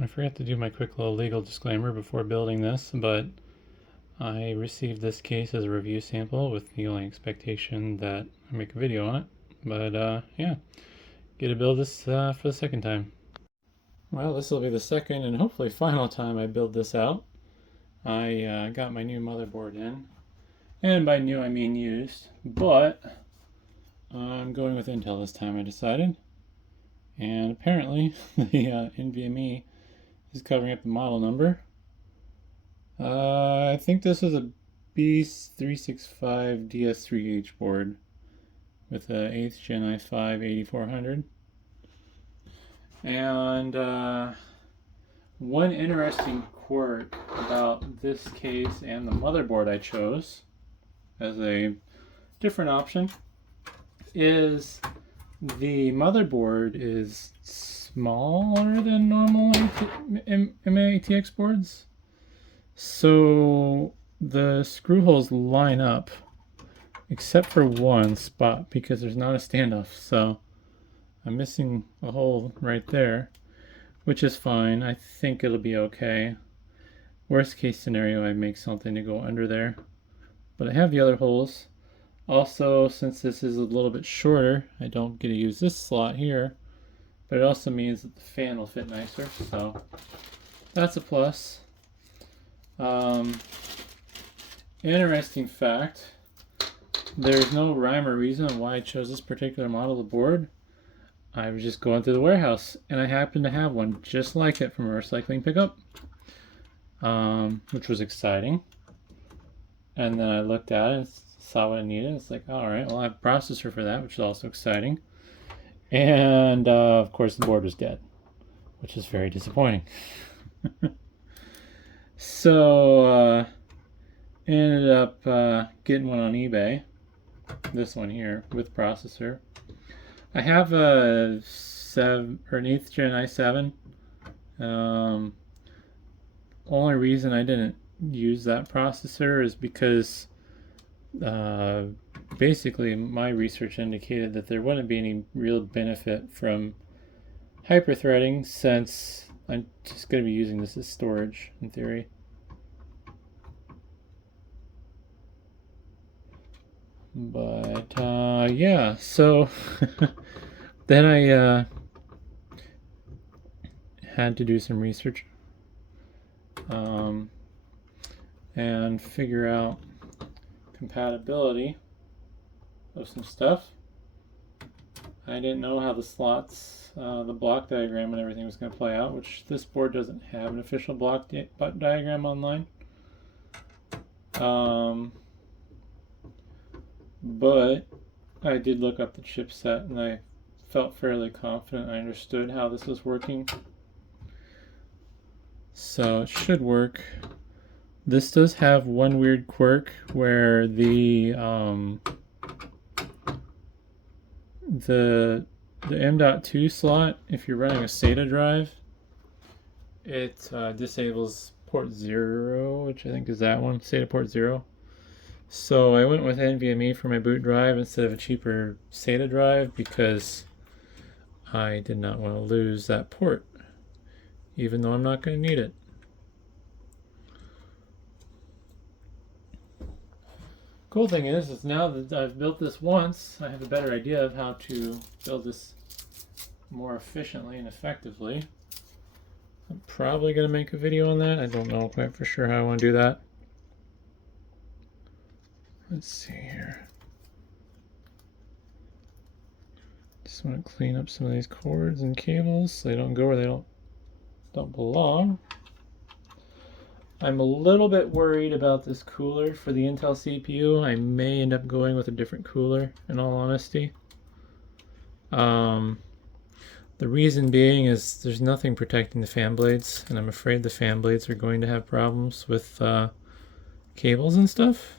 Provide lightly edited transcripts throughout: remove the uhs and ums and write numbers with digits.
I forgot to do my quick little legal disclaimer before building this, but I received this case as a review sample with the only expectation that I make a video on it. But yeah, get to build this for the second time. Well, this will be the second and hopefully final time I build this out. I got my new motherboard in, and by new I mean used, but I'm going with Intel this time, I decided. And apparently the NVMe is covering up the model number. I think this is a B365 DS3H board with a 8th Gen i5-8400. And one interesting quirk about this case and the motherboard I chose as a different option is the motherboard is smaller than normal mATX boards. So the screw holes line up except for one spot because there's not a standoff. So I'm missing a hole right there, which is fine. I think it'll be okay. Worst case scenario, I make something to go under there. But I have the other holes. Also, since this is a little bit shorter, I don't get to use this slot here, but it also means that the fan will fit nicer, so that's a plus. Interesting fact, there's no rhyme or reason why I chose this particular model of board. I was just going through the warehouse, and I happened to have one just like it from a recycling pickup, which was exciting. And then I looked at it, saw what I needed. It's like, all right, well, I have a processor for that, which is also exciting. And of course, the board was dead, which is very disappointing. So ended up getting one on eBay. This one here with processor. I have a 8th Gen i7. Only reason I didn't use that processor is because basically my research indicated that there wouldn't be any real benefit from hyperthreading, since I'm just going to be using this as storage in theory. But yeah, so then I had to do some research and figure out compatibility of some stuff. I didn't know how the slots, the block diagram and everything was going to play out, which this board doesn't have an official block diagram online. But I did look up the chipset, and I felt fairly confident I understood how this was working. So it should work. This does have one weird quirk where the M.2 slot, if you're running a SATA drive, it disables port 0, which I think is that one, SATA port 0. So I went with NVMe for my boot drive instead of a cheaper SATA drive because I did not want to lose that port, even though I'm not going to need it. Cool thing is now that I've built this once, I have a better idea of how to build this more efficiently and effectively. I'm probably going to make a video on that. I don't know quite for sure how I want to do that. Let's see here. Just want to clean up some of these cords and cables so they don't go where they don't belong. I'm a little bit worried about this cooler for the Intel CPU. I may end up going with a different cooler, in all honesty. The reason being is there's nothing protecting the fan blades, and I'm afraid the fan blades are going to have problems with cables and stuff.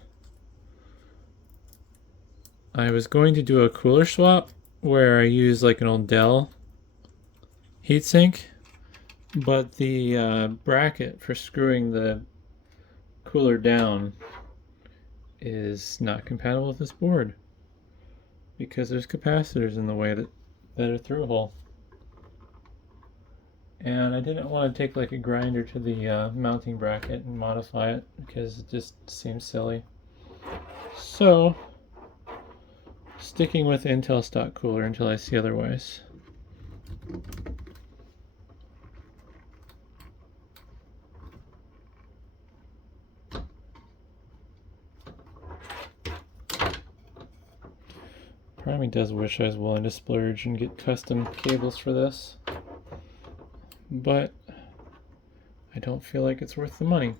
I was going to do a cooler swap where I use like an old Dell heatsink, but the bracket for screwing the cooler down is not compatible with this board because there's capacitors in the way that are through hole. And I didn't want to take like a grinder to the mounting bracket and modify it because it just seems silly. So, sticking with Intel stock cooler until I see otherwise. Part of me does wish I was willing to splurge and get custom cables for this, but I don't feel like it's worth the money.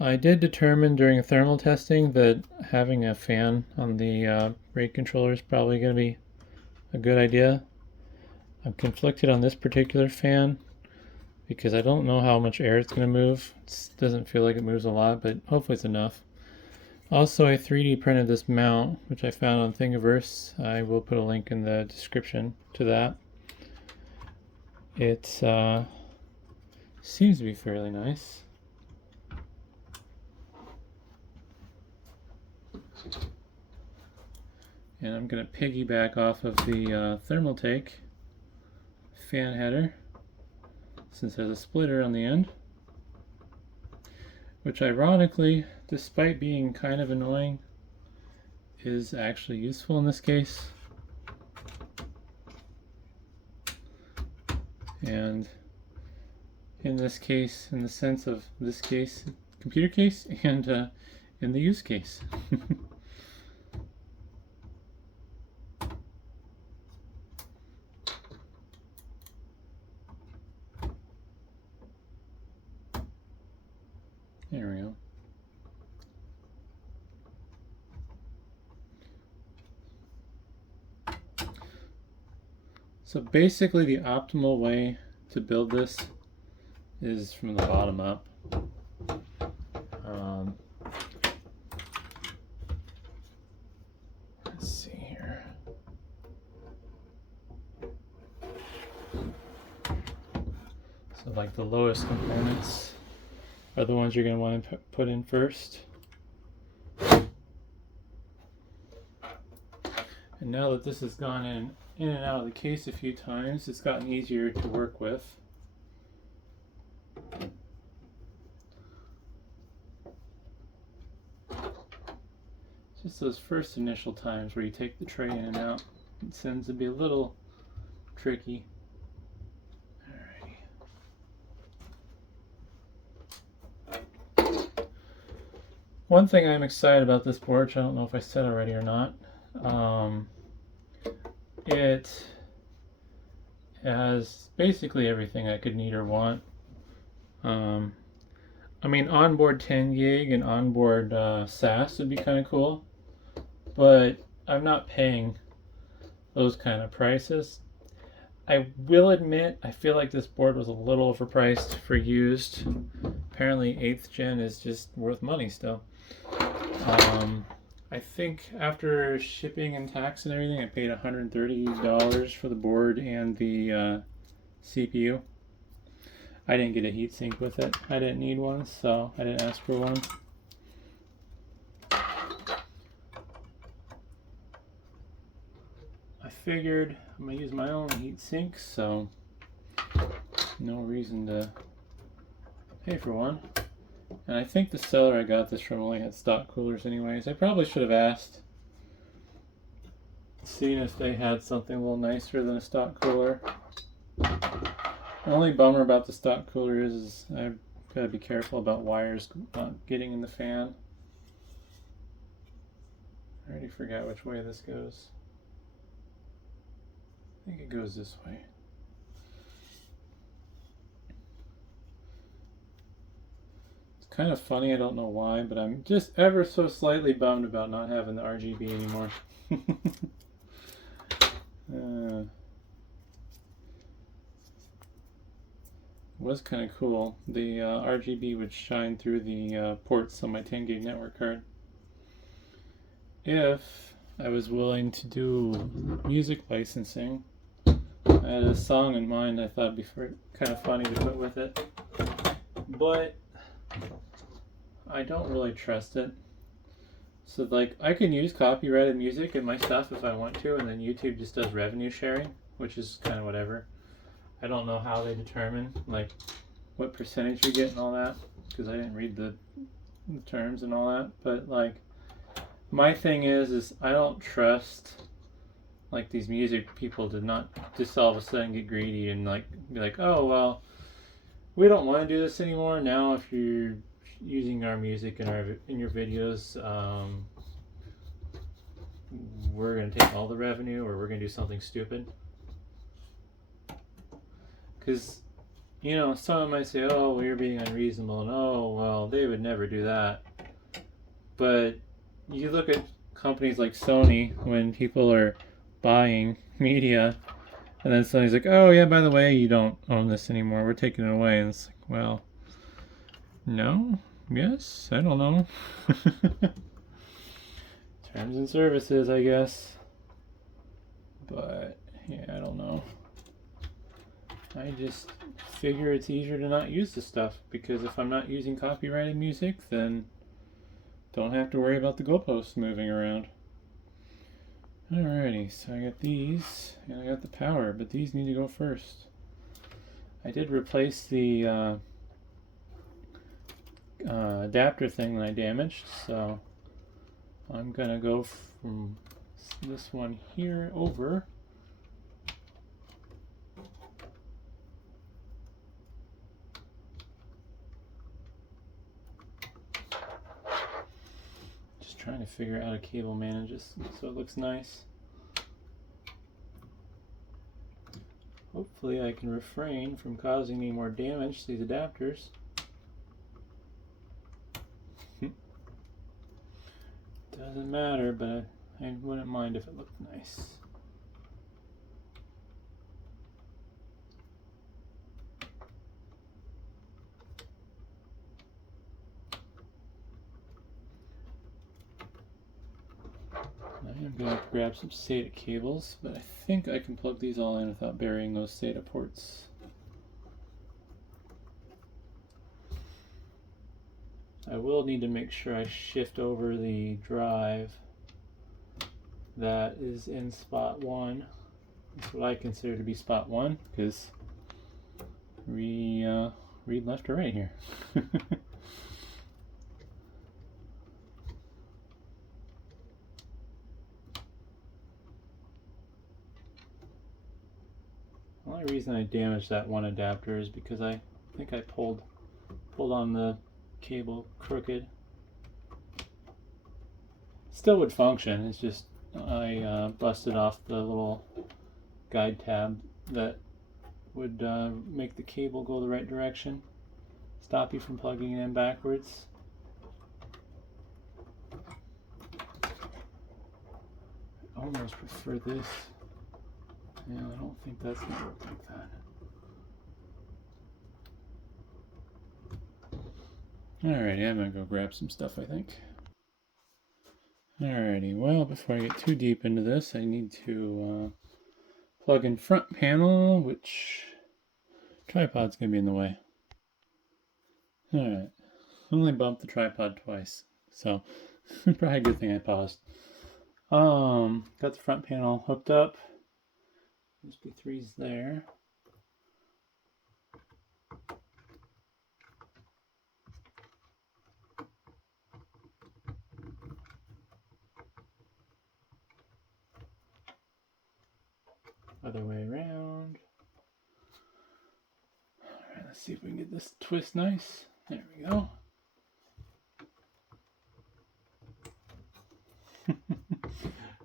I did determine during thermal testing that having a fan on the RAID controller is probably going to be a good idea. I'm conflicted on this particular fan because I don't know how much air it's going to move. It doesn't feel like it moves a lot, but hopefully it's enough. Also, I 3D printed this mount, which I found on Thingiverse. I will put a link in the description to that. It seems to be fairly nice. And I'm going to piggyback off of the Thermaltake fan header, since there's a splitter on the end, which ironically, despite being kind of annoying, is actually useful in this case. And in this case, in the sense of this case, computer case, and in the use case. There we go. So basically the optimal way to build this is from the bottom up. Let's see here. So like the lowest components are the ones you're going to want to put in first. And now that this has gone in and out of the case a few times, it's gotten easier to work with. Just those first initial times where you take the tray in and out, it tends to be a little tricky. One thing I'm excited about this board, which I don't know if I said already or not, it has basically everything I could need or want. I mean, onboard 10 gig and onboard SAS would be kind of cool, but I'm not paying those kind of prices. I will admit, I feel like this board was a little overpriced for used. Apparently 8th gen is just worth money still. I think after shipping and tax and everything, I paid $130 for the board and the CPU. I didn't get a heatsink with it. I didn't need one, so I didn't ask for one. I figured I'm going to use my own heatsink, so no reason to pay for one. And I think the seller I got this from only had stock coolers anyways. I probably should have asked, seeing if they had something a little nicer than a stock cooler. The only bummer about the stock cooler is I've got to be careful about wires not getting in the fan. I already forgot which way this goes. I think it goes this way. Kind of funny, I don't know why, but I'm just ever so slightly bummed about not having the RGB anymore. It was kind of cool. The RGB would shine through the ports on my 10 gig network card. If I was willing to do music licensing, I had a song in mind I thought would be kind of funny to put with it, but I don't really trust it. So like, I can use copyrighted music in my stuff if I want to, and then YouTube just does revenue sharing, which is kind of whatever. I don't know how they determine like what percentage you get and all that, because I didn't read the terms and all that. But like, my thing is I don't trust like these music people to not just all of a sudden get greedy and like be like, oh well, we don't want to do this anymore. Now if you're using our music in your videos, we're gonna take all the revenue, or we're gonna do something stupid. Because, you know, someone might say, oh, well, you're being unreasonable, and oh, well, they would never do that. But you look at companies like Sony, when people are buying media, and then Sony's like, oh, yeah, by the way, you don't own this anymore, we're taking it away. And it's like, well, no, yes, I don't know. Terms and services, I guess. But, yeah, I don't know. I just figure it's easier to not use the stuff, because if I'm not using copyrighted music, then don't have to worry about the goalposts moving around. Alrighty, so I got these, and I got the power, but these need to go first. I did replace the adapter thing that I damaged, so I'm gonna go from this one here over. Trying to figure out how to cable manage this so it looks nice. Hopefully I can refrain from causing any more damage to these adapters. Doesn't matter, but I wouldn't mind if it looked nice. I'm going to grab some SATA cables, but I think I can plug these all in without burying those SATA ports. I will need to make sure I shift over the drive that is in spot 1. That's what I consider to be spot 1, because read left or right here. The only reason I damaged that one adapter is because I think I pulled on the cable crooked. Still would function, it's just I busted off the little guide tab that would make the cable go the right direction, stop you from plugging it in backwards. I almost prefer this. Yeah, I don't think that's going to work like that. Alrighty, I'm going to go grab some stuff, I think. Alrighty, well, before I get too deep into this, I need to plug in front panel, which tripod's going to be in the way. Alright, only bumped the tripod twice, so probably a good thing I paused. Got the front panel hooked up. USB 3's there. Other way around. Alright, let's see if we can get this twist nice. There we go.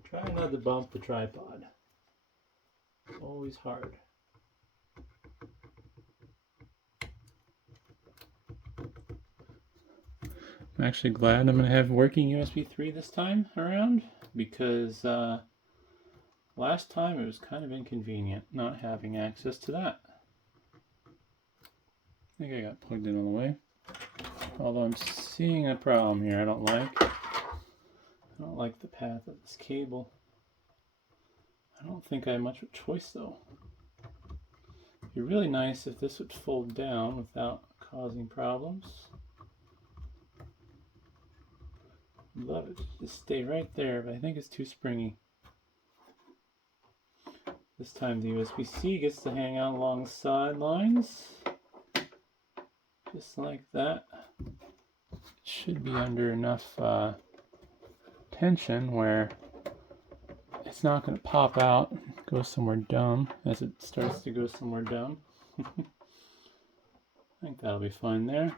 Try not to bump the tripod. Always hard. I'm actually glad I'm going to have working USB 3 this time around, because last time it was kind of inconvenient not having access to that. I think I got plugged in all the way. Although I'm seeing a problem here I don't like. I don't like the path of this cable. I don't think I have much of a choice though. It'd be really nice if this would fold down without causing problems. Love it to just stay right there, but I think it's too springy. This time the USB-C gets to hang out along the sidelines, just like that. It should be under enough tension where it's not going to pop out and go somewhere dumb as it starts to go somewhere dumb. I think that'll be fine there.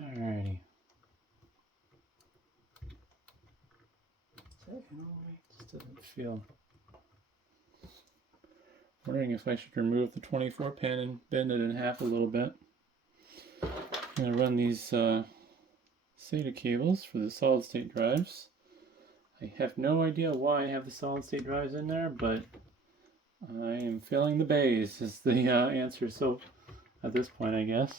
Alrighty. It just doesn't feel. Wondering if I should remove the 24 pin and bend it in half a little bit. I'm going to run these SATA cables for the solid state drives. I have no idea why I have the solid state drives in there, but I am filling the bays is the answer. So at this point, I guess.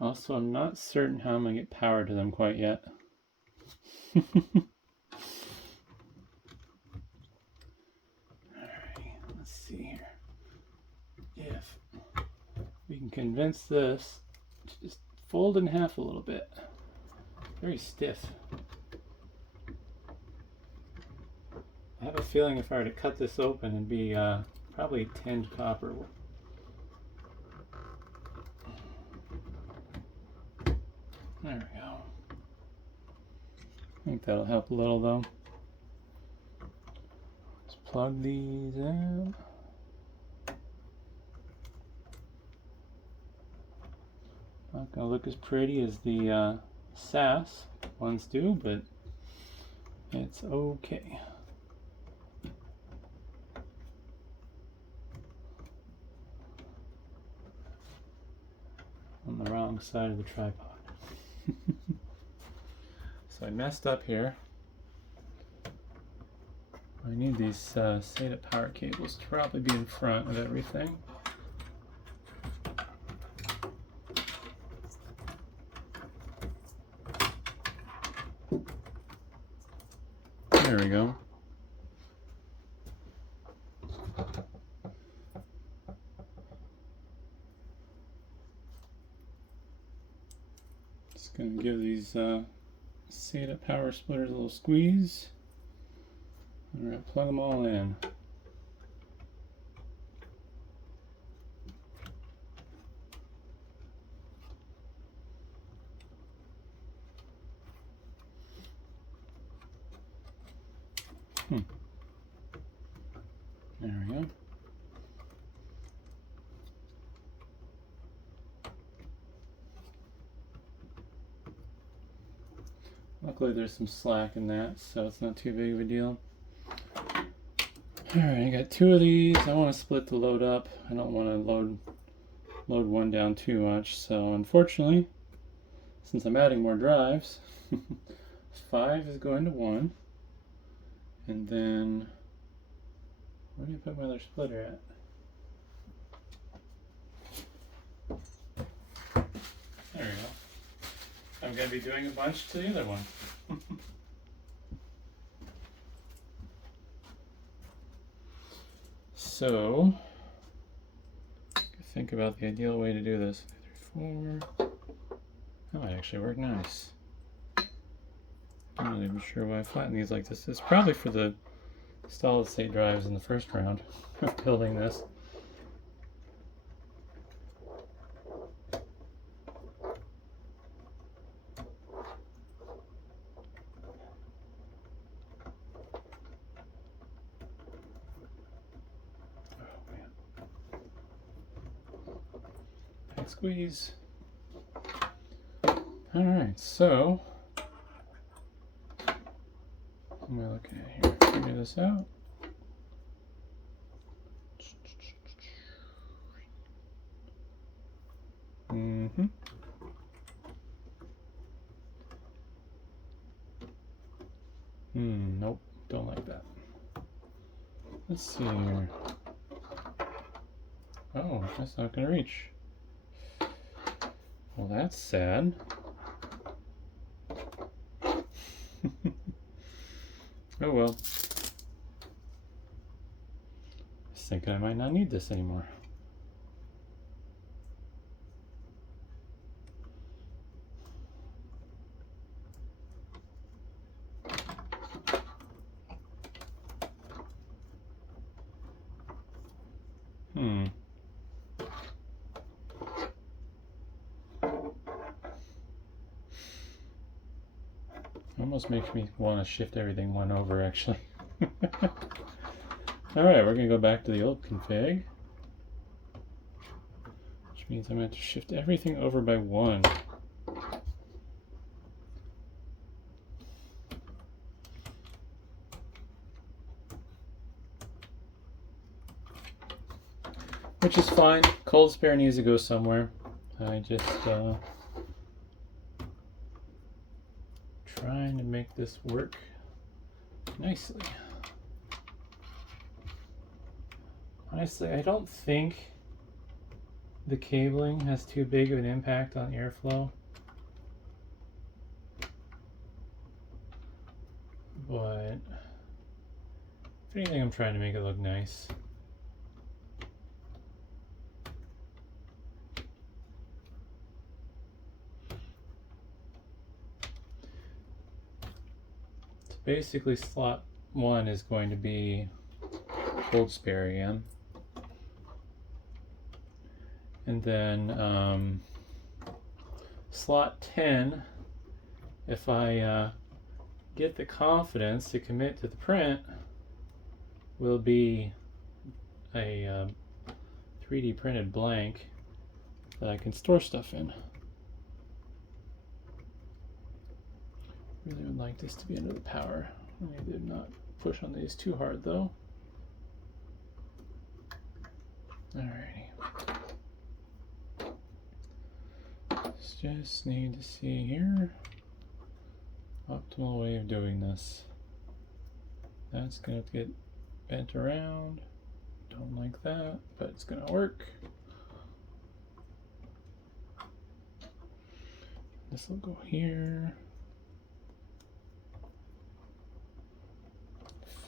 Also, I'm not certain how I'm going to get power to them quite yet. Alright, let's see here. If we can convince this to just fold in half a little bit. Very stiff. I have a feeling if I were to cut this open, it'd be probably tinned copper. There we go. I think that'll help a little though. Let's plug these in. Not gonna look as pretty as the SAS ones do, but it's okay. On the wrong side of the tripod. So I messed up here. I need these SATA power cables to probably be in front of everything. There we go. Just going to give these SATA power splitters a little squeeze. All right, plug them all in. There we go. Luckily there's some slack in that, so it's not too big of a deal. Alright, I got two of these. I want to split the load up. I don't want to load one down too much, so unfortunately, since I'm adding more drives, 5 is going to 1. And then, where do you put my other splitter at? There we go. I'm going to be doing a bunch to the other one. So, think about the ideal way to do this. 3, 4. That might actually work nice. I'm not even sure why I flattened these like this. It's probably for the solid state drives in the first round of building this. Squeeze. Alright, so what am I looking at here? Figure this out. Nope, don't like that. Let's see here. Oh, that's not gonna reach. Well, that's sad. Oh well. I was thinking I might not need this anymore. Almost makes me want to shift everything one over, actually. Alright, we're going to go back to the old config, which means I'm going to have to shift everything over by one. Which is fine. Cold spare needs to go somewhere. I just trying to make this work nicely. Honestly, I don't think the cabling has too big of an impact on airflow. But if anything, I'm trying to make it look nice. So basically, slot 1 is going to be cold spare again. And then slot 10, if I get the confidence to commit to the print, will be a 3D printed blank that I can store stuff in. Really would like this to be under the power. I did not push on these too hard though. Alrighty. Just need to see here. Optimal way of doing this. That's going to get bent around. Don't like that, but it's going to work. This will go here.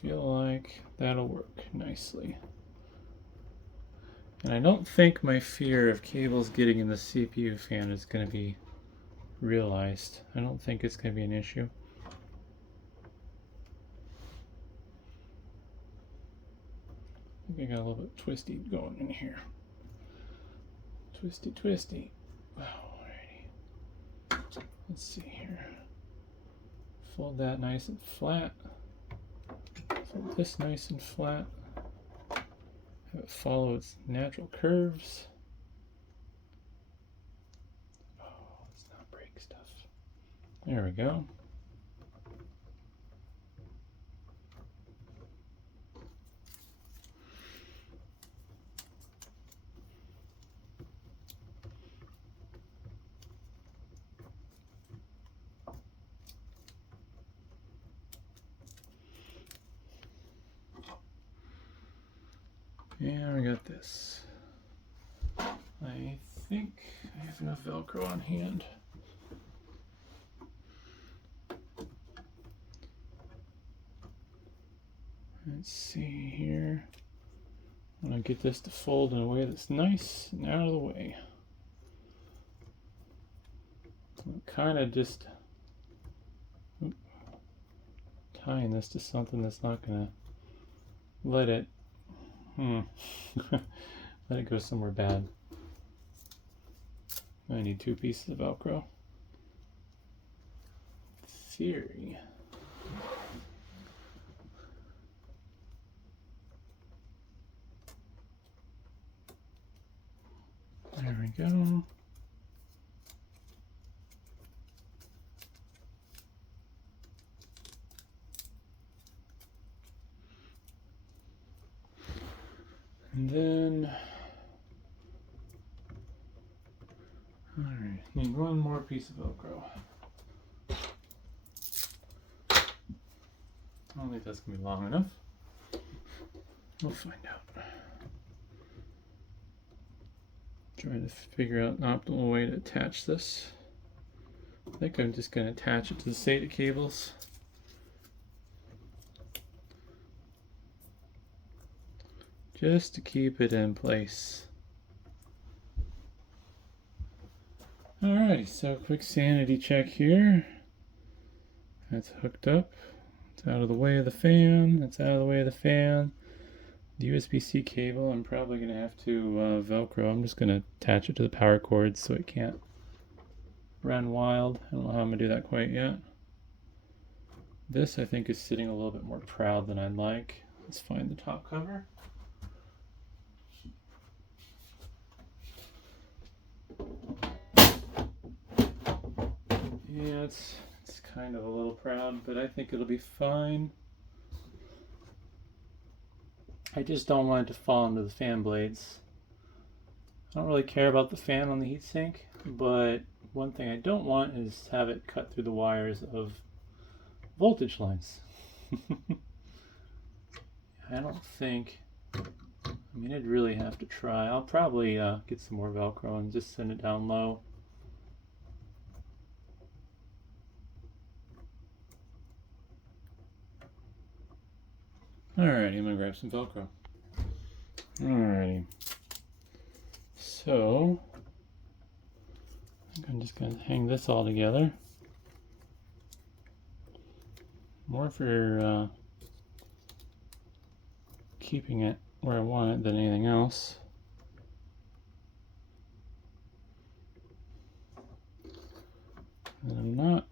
Feel like that'll work nicely. And I don't think my fear of cables getting in the CPU fan is going to be realized. I don't think it's going to be an issue. I think I got a little bit twisty going in here. Twisty, twisty. Alrighty. Let's see here. Fold that nice and flat. Fold this nice and flat. Have it follow its natural curves. Oh, let's not break stuff. There we go. Yeah, we got this. I think I have enough Velcro on hand. Let's see here. I'm going to get this to fold in a way that's nice and out of the way. So I'm kind of just tying this to something that's not going to let it let it go somewhere bad. I need 2 pieces of Velcro. Theory. There we go. And then, all right, need 1 more piece of Velcro. I don't think that's gonna be long enough. We'll find out. Trying to figure out an optimal way to attach this. I think I'm just gonna attach it to the SATA cables. just to keep it in place. Alrighty, so quick sanity check here. That's hooked up. It's out of the way of the fan. That's out of the way of the fan. The USB-C cable, I'm probably going to have to Velcro. I'm just going to attach it to the power cord so it can't run wild. I don't know how I'm going to do that quite yet. This, I think, is sitting a little bit more proud than I'd like. Let's find the top cover. Yeah, it's kind of a little proud, but I think it'll be fine. I just don't want it to fall into the fan blades. I don't really care about the fan on the heatsink, but one thing I don't want is have it cut through the wires of voltage lines. I don't think, I mean, I'd really have to try. I'll probably get some more Velcro and just send it down low. Alrighty, I'm gonna grab some Velcro. Alrighty. So, I think I'm just gonna hang this all together. More for keeping it where I want it than anything else. And I'm not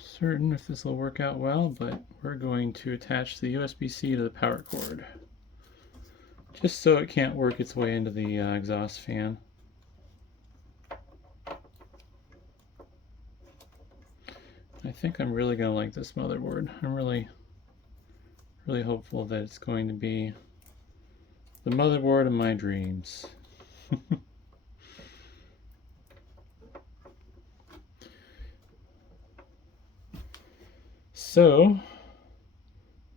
certain if this will work out well, but we're going to attach the USB-C to the power cord, just so it can't work its way into the exhaust fan. I think I'm really going to like this motherboard. I'm really hopeful that it's going to be the motherboard of my dreams. So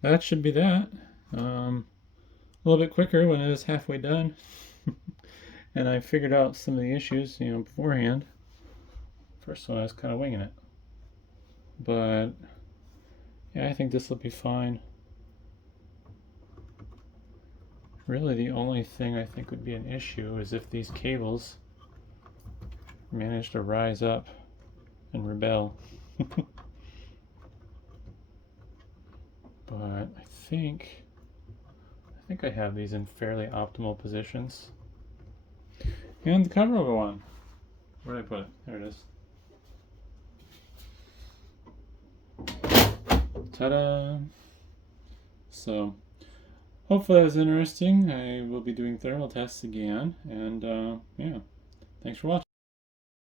that should be that. A little bit quicker when it was halfway done. And I figured out some of the issues, beforehand. First one I was kind of winging it. But yeah, I think this will be fine. Really the only thing I think would be an issue is if these cables manage to rise up and rebel. But I think I have these in fairly optimal positions. And the cover will go on. Where did I put it? There it is. Ta-da! So, hopefully that was interesting. I will be doing thermal tests again. And yeah, thanks for watching.